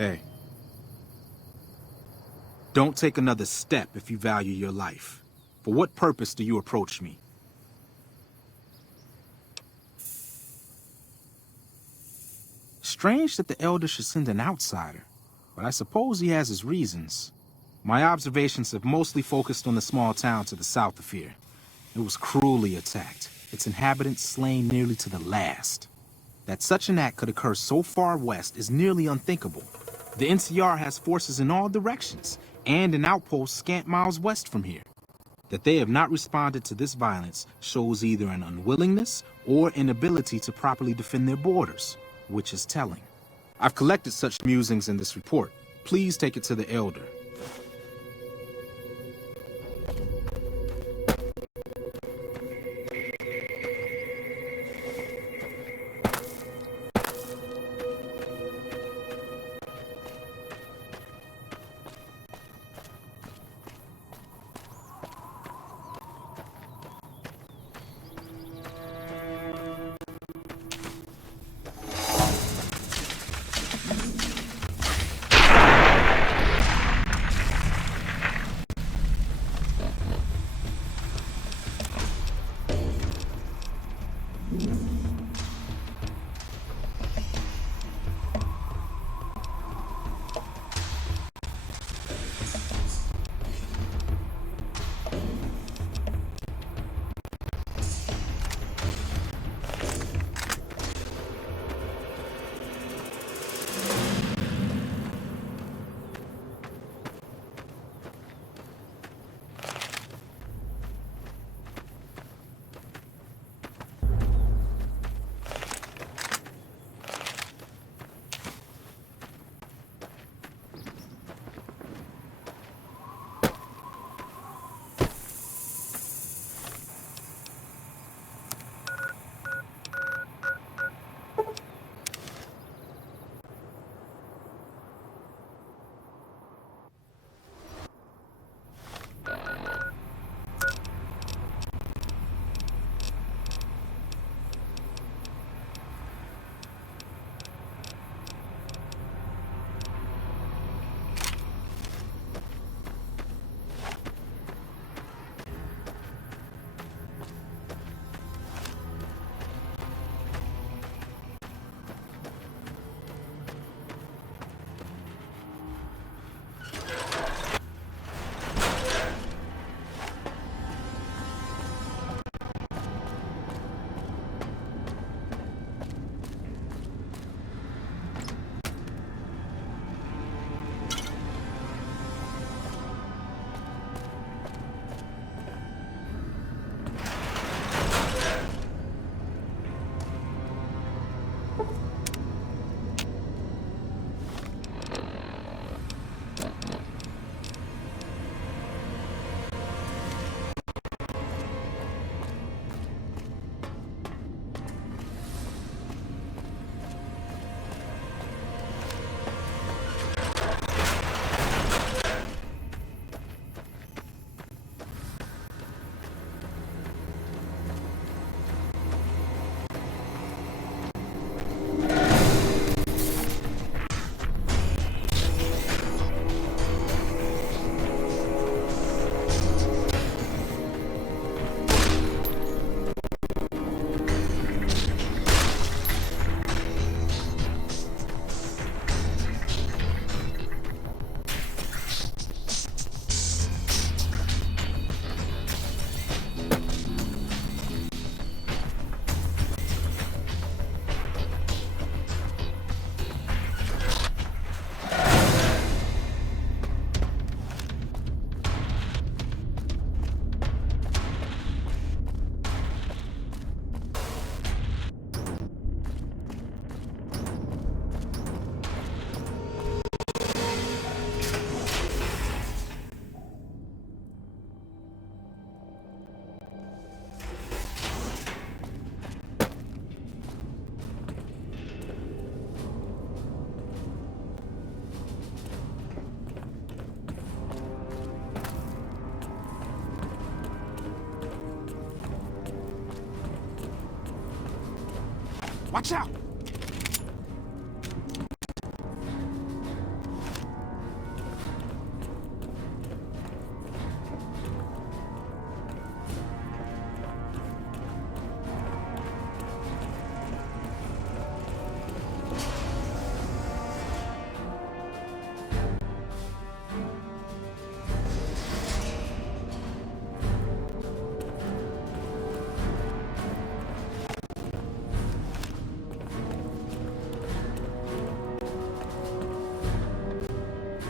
Hey. Don't take another step if you value your life. For what purpose do you approach me? Strange that the elder should send an outsider, but I suppose he has his reasons. My observations have mostly focused on the small town to the south of here. It was cruelly attacked, its inhabitants slain nearly to the last. That such an act could occur so far west is nearly unthinkable. The NCR has forces in all directions, and an outpost scant miles west from here. That they have not responded to this violence shows either an unwillingness or inability to properly defend their borders, which is telling. I've collected such musings in this report. Please take it to the elder. Watch out!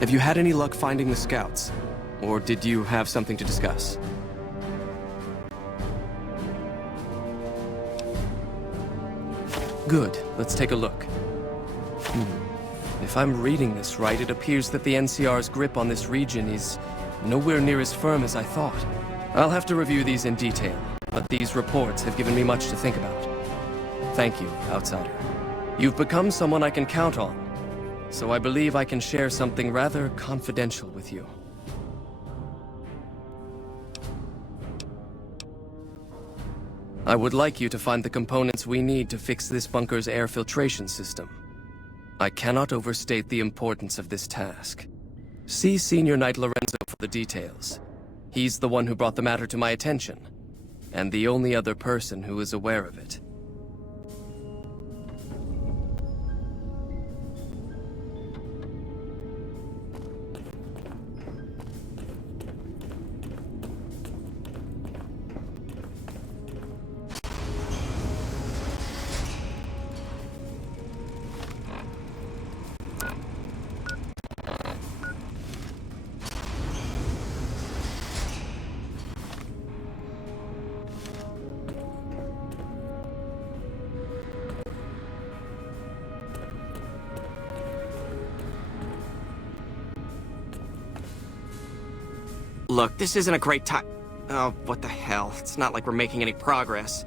Have you had any luck finding the scouts? Or did you have something to discuss? Good. Let's take a look. If I'm reading this right, it appears that the NCR's grip on this region is nowhere near as firm as I thought. I'll have to review these in detail, but these reports have given me much to think about. Thank you, Outsider. You've become someone I can count on, so I believe I can share something rather confidential with you. I would like you to find the components we need to fix this bunker's air filtration system. I cannot overstate the importance of this task. See Senior Knight Lorenzo for the details. He's the one who brought the matter to my attention, and the only other person who is aware of it. Look, this isn't a great time. Oh, what the hell. It's not like we're making any progress.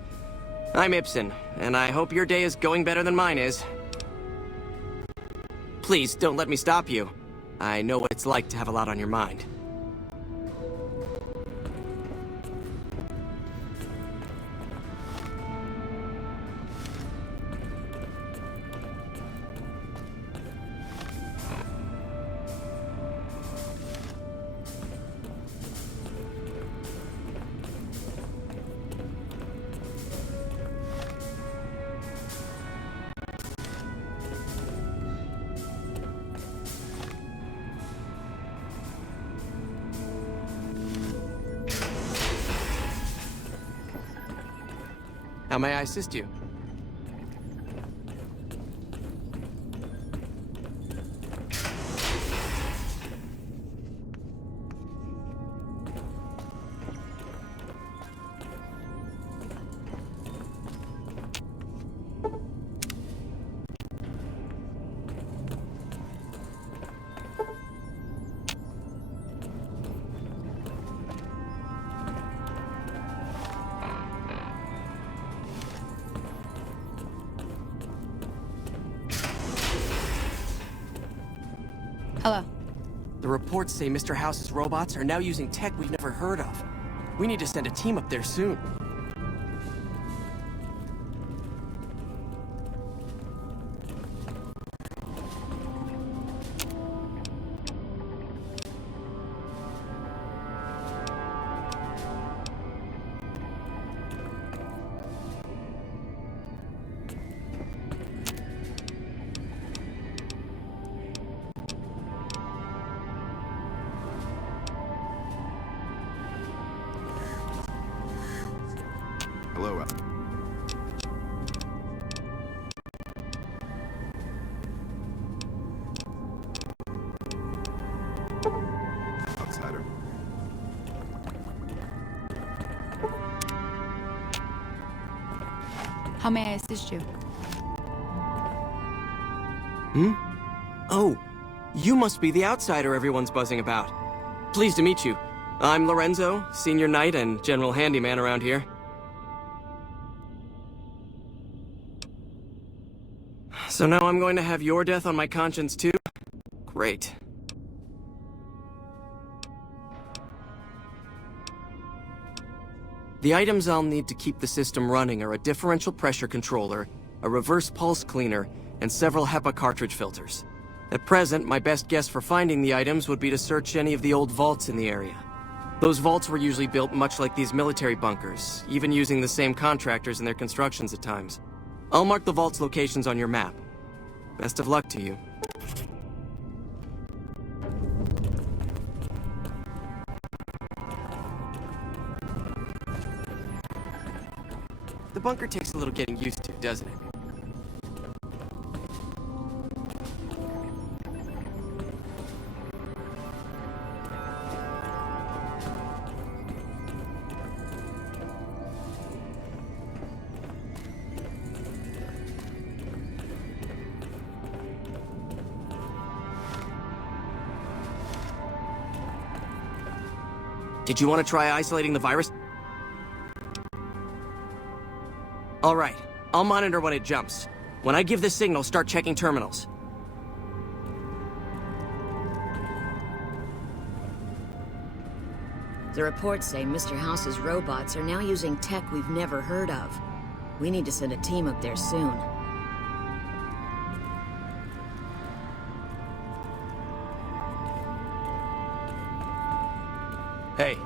I'm Ibsen, and I hope your day is going better than mine is. Please, don't let me stop you. I know what it's like to have a lot on your mind. How may I assist you? Hello. The reports say Mr. House's robots are now using tech we've never heard of. We need to send a team up there soon. Hello. Outsider. How may I assist you? Oh, you must be the outsider everyone's buzzing about. Pleased to meet you. I'm Lorenzo, Senior Knight and General Handyman around here. So now I'm going to have your death on my conscience too? Great. The items I'll need to keep the system running are a differential pressure controller, a reverse pulse cleaner, and several HEPA cartridge filters. At present, my best guess for finding the items would be to search any of the old vaults in the area. Those vaults were usually built much like these military bunkers, even using the same contractors in their constructions at times. I'll mark the vault's locations on your map. Best of luck to you. The bunker takes a little getting used to, doesn't it? Did you want to try isolating the virus? Alright, I'll monitor when it jumps. When I give the signal, start checking terminals. The reports say Mr. House's robots are now using tech we've never heard of. We need to send a team up there soon. Hey.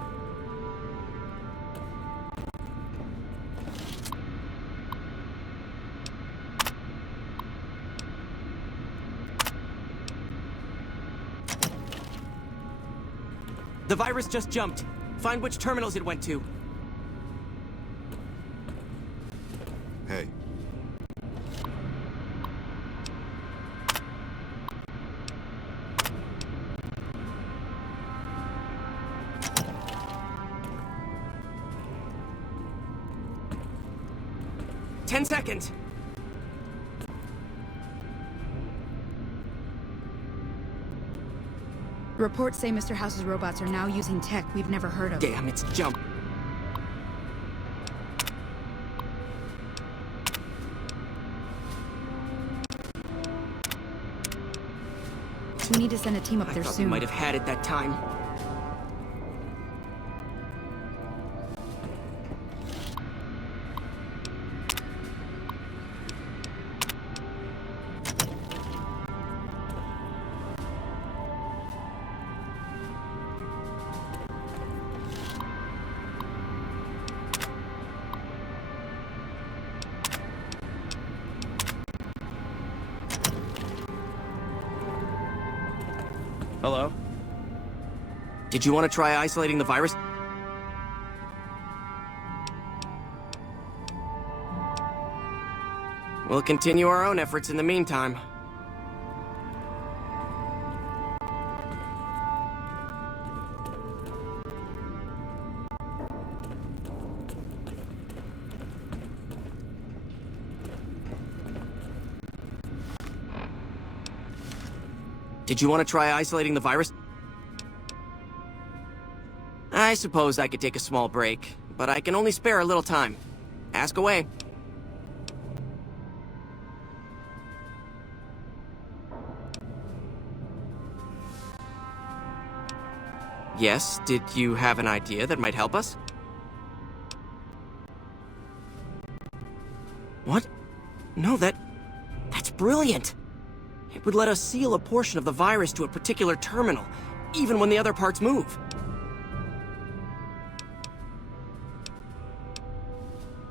The virus just jumped. Find which terminals it went to. Hey. Ten seconds. Reports say Mr. House's robots are now using tech we've never heard of. Damn, it's jumped. We need to send a team up I there thought we soon. might have had it that time. Hello? Did you want to try isolating the virus? We'll continue our own efforts in the meantime. Did you want to try isolating the virus? I suppose I could take a small break, but I can only spare a little time. Ask away. Yes, did you have an idea that might help us? What? No, that's brilliant. It would let us seal a portion of the virus to a particular terminal, even when the other parts move.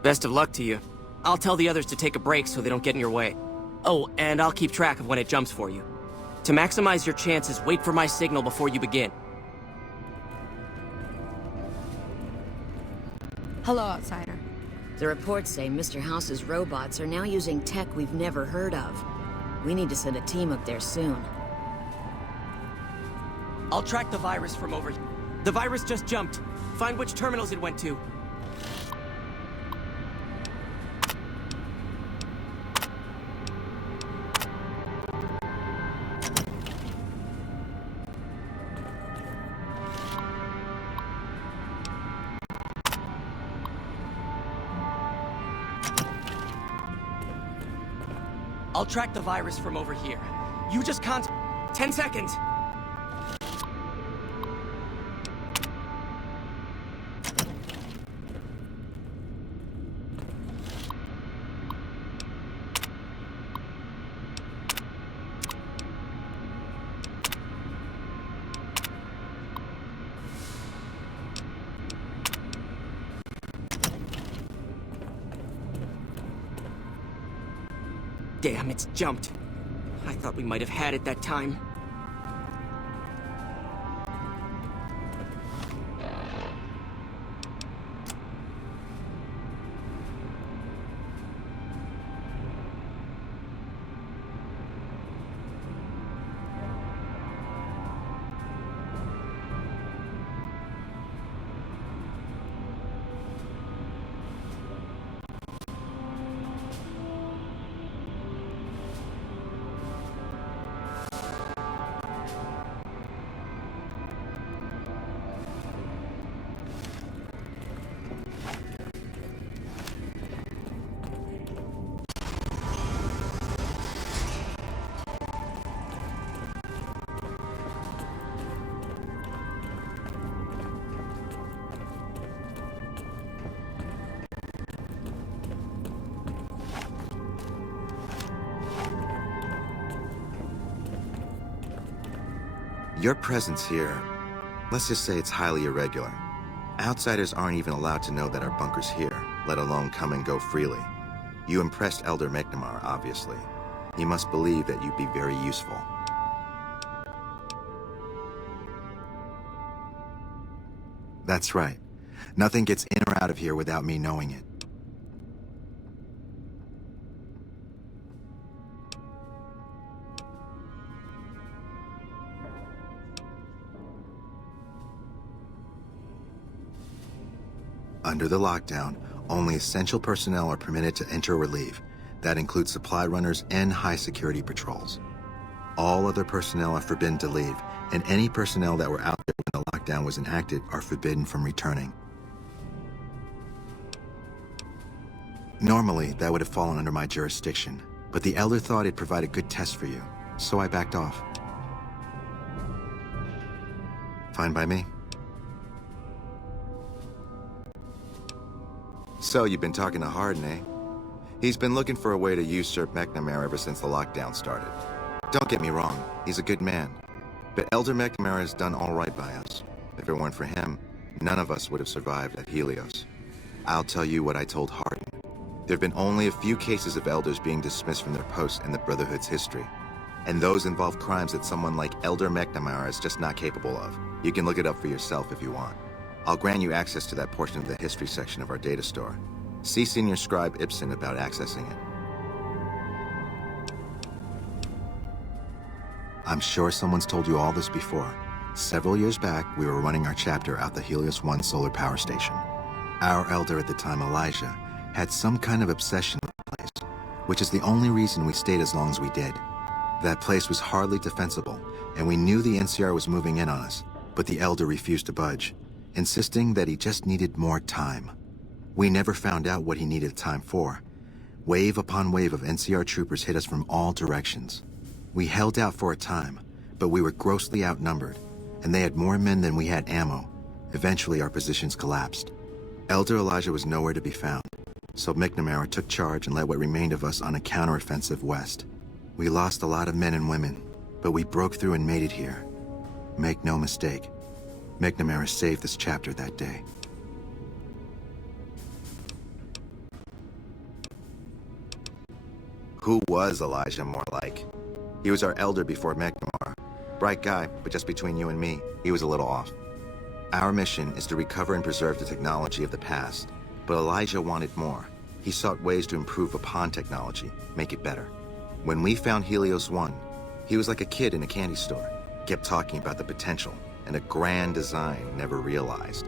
Best of luck to you. I'll tell the others to take a break so they don't get in your way. Oh, and I'll keep track of when it jumps for you. To maximize your chances, wait for my signal before you begin. Hello, Outsider. The reports say Mr. House's robots are now using tech we've never heard of. We need to send a team up there soon. I'll track the virus from over here. The virus just jumped. Find which terminals it went to. I'll track the virus from over here. You just 10 seconds. Damn, it's jumped. I thought we might have had it that time. Your presence here, let's just say it's highly irregular. Outsiders aren't even allowed to know that our bunker's here, let alone come and go freely. You impressed Elder McNamara, obviously. He must believe that you'd be very useful. That's right. Nothing gets in or out of here without me knowing it. Under the lockdown, only essential personnel are permitted to enter or leave. That includes supply runners and high-security patrols. All other personnel are forbidden to leave, and any personnel that were out there when the lockdown was enacted are forbidden from returning. Normally, that would have fallen under my jurisdiction, but the Elder thought it'd provide a good test for you, so I backed off. Fine by me. So, you've been talking to Hardin, eh? He's been looking for a way to usurp McNamara ever since the lockdown started. Don't get me wrong, he's a good man. But Elder McNamara has done all right by us. If it weren't for him, none of us would have survived at Helios. I'll tell you what I told Hardin. There have been only a few cases of elders being dismissed from their posts in the Brotherhood's history. And those involve crimes that someone like Elder McNamara is just not capable of. You can look it up for yourself if you want. I'll grant you access to that portion of the history section of our data store. See Senior Scribe Ibsen about accessing it. I'm sure someone's told you all this before. Several years back, we were running our chapter out the Helios 1 solar power station. Our elder at the time, Elijah, had some kind of obsession with the place, which is the only reason we stayed as long as we did. That place was hardly defensible, and we knew the NCR was moving in on us, but the elder refused to budge, insisting that he just needed more time. We never found out what he needed time for. Wave upon wave of NCR troopers hit us from all directions. We held out for a time, but we were grossly outnumbered, and they had more men than we had ammo. Eventually, our positions collapsed. Elder Elijah was nowhere to be found, so McNamara took charge and led what remained of us on a counteroffensive west. We lost a lot of men and women, but we broke through and made it here. Make no mistake, McNamara saved this chapter that day. Who was Elijah more like? He was our elder before McNamara. Bright guy, but just between you and me, he was a little off. Our mission is to recover and preserve the technology of the past, but Elijah wanted more. He sought ways to improve upon technology, make it better. When we found Helios 1, he was like a kid in a candy store, kept talking about the potential and a grand design never realized.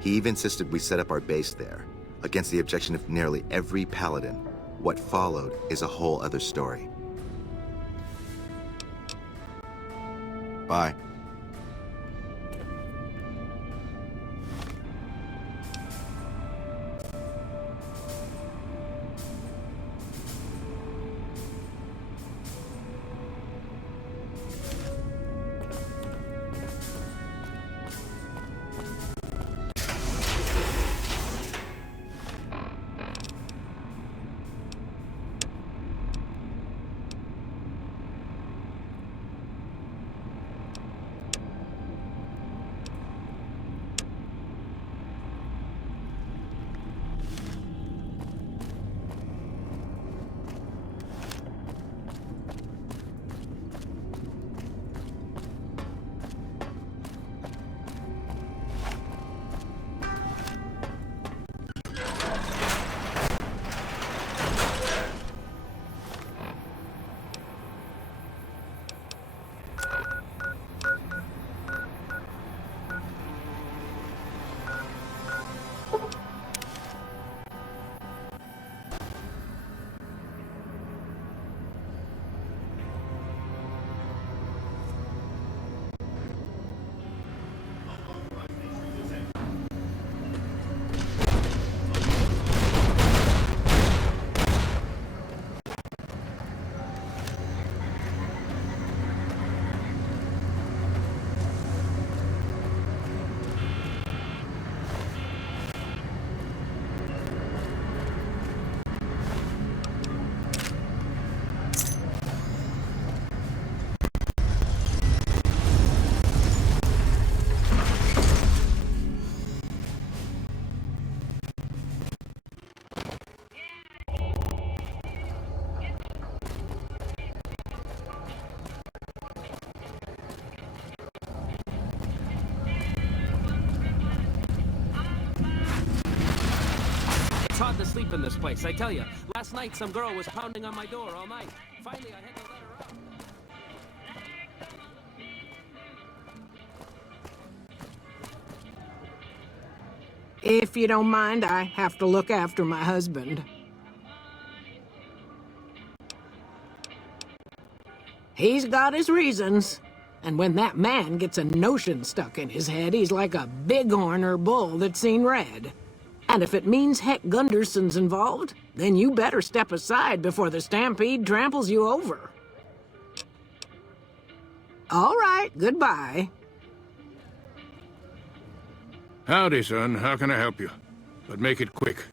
He even insisted we set up our base there, against the objection of nearly every paladin. What followed is a whole other story. Bye. hard to sleep in this place, I tell you. Last night, some girl was pounding on my door all night. Finally, I had to let her out. If you don't mind, I have to look after my husband. He's got his reasons. And when that man gets a notion stuck in his head, he's like a bighorn or bull that's seen red. And if it means Heck Gunderson's involved, then you better step aside before the stampede tramples you over. All right, goodbye. Howdy, son. How can I help you? But make it quick.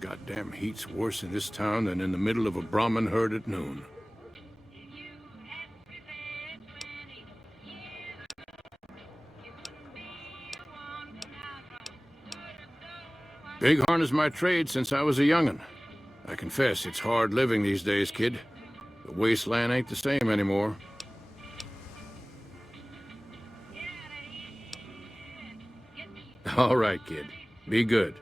Goddamn heat's worse in this town than in the middle of a Brahmin herd at noon. Bighorn is my trade since I was a young'un. I confess it's hard living these days, kid. The wasteland ain't the same anymore. All right, kid. Be good.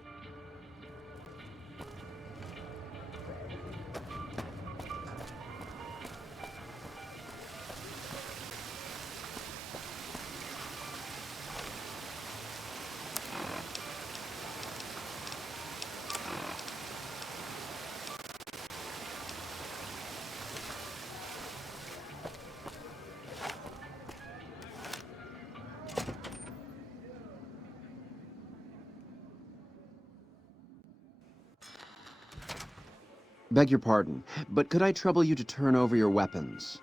Beg your pardon, but could I trouble you to turn over your weapons?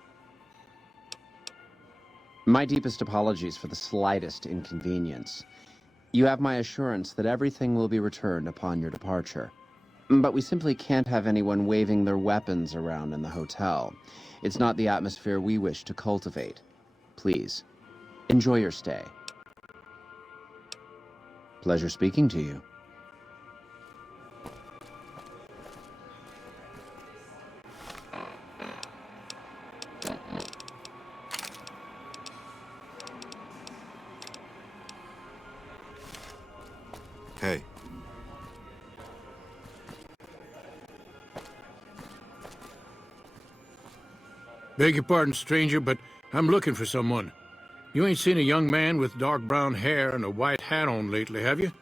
My deepest apologies for the slightest inconvenience. You have my assurance that everything will be returned upon your departure. But we simply can't have anyone waving their weapons around in the hotel. It's not the atmosphere we wish to cultivate. Please, enjoy your stay. Pleasure speaking to you. Hey. Beg your pardon, stranger, but I'm looking for someone. You ain't seen a young man with dark brown hair and a white hat on lately, have you?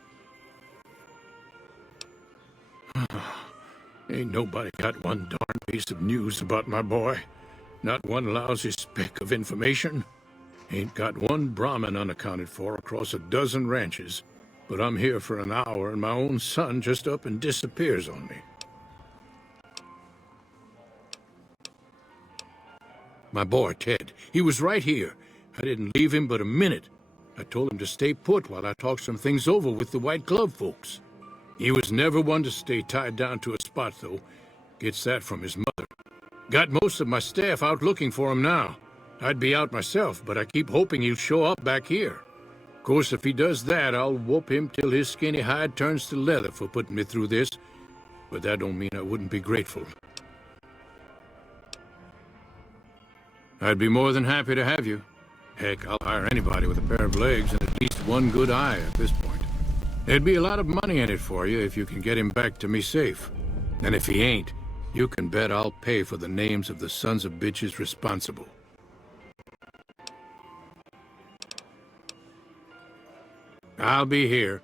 Ain't nobody got one darn piece of news about my boy. Not one lousy speck of information. Ain't got one Brahmin unaccounted for across a dozen ranches. But I'm here for an hour and my own son just up and disappears on me. My boy, Ted, he was right here. I didn't leave him but a minute. I told him to stay put while I talked some things over with the White Glove folks. He was never one to stay tied down to a spot, though. Gets that from his mother. Got most of my staff out looking for him now. I'd be out myself, but I keep hoping he'll show up back here. Of course, if he does that, I'll whoop him till his skinny hide turns to leather for putting me through this. But that don't mean I wouldn't be grateful. I'd be more than happy to have you. Heck, I'll hire anybody with a pair of legs and at least one good eye at this point. There'd be a lot of money in it for you if you can get him back to me safe. And if he ain't, you can bet I'll pay for the names of the sons of bitches responsible. I'll be here.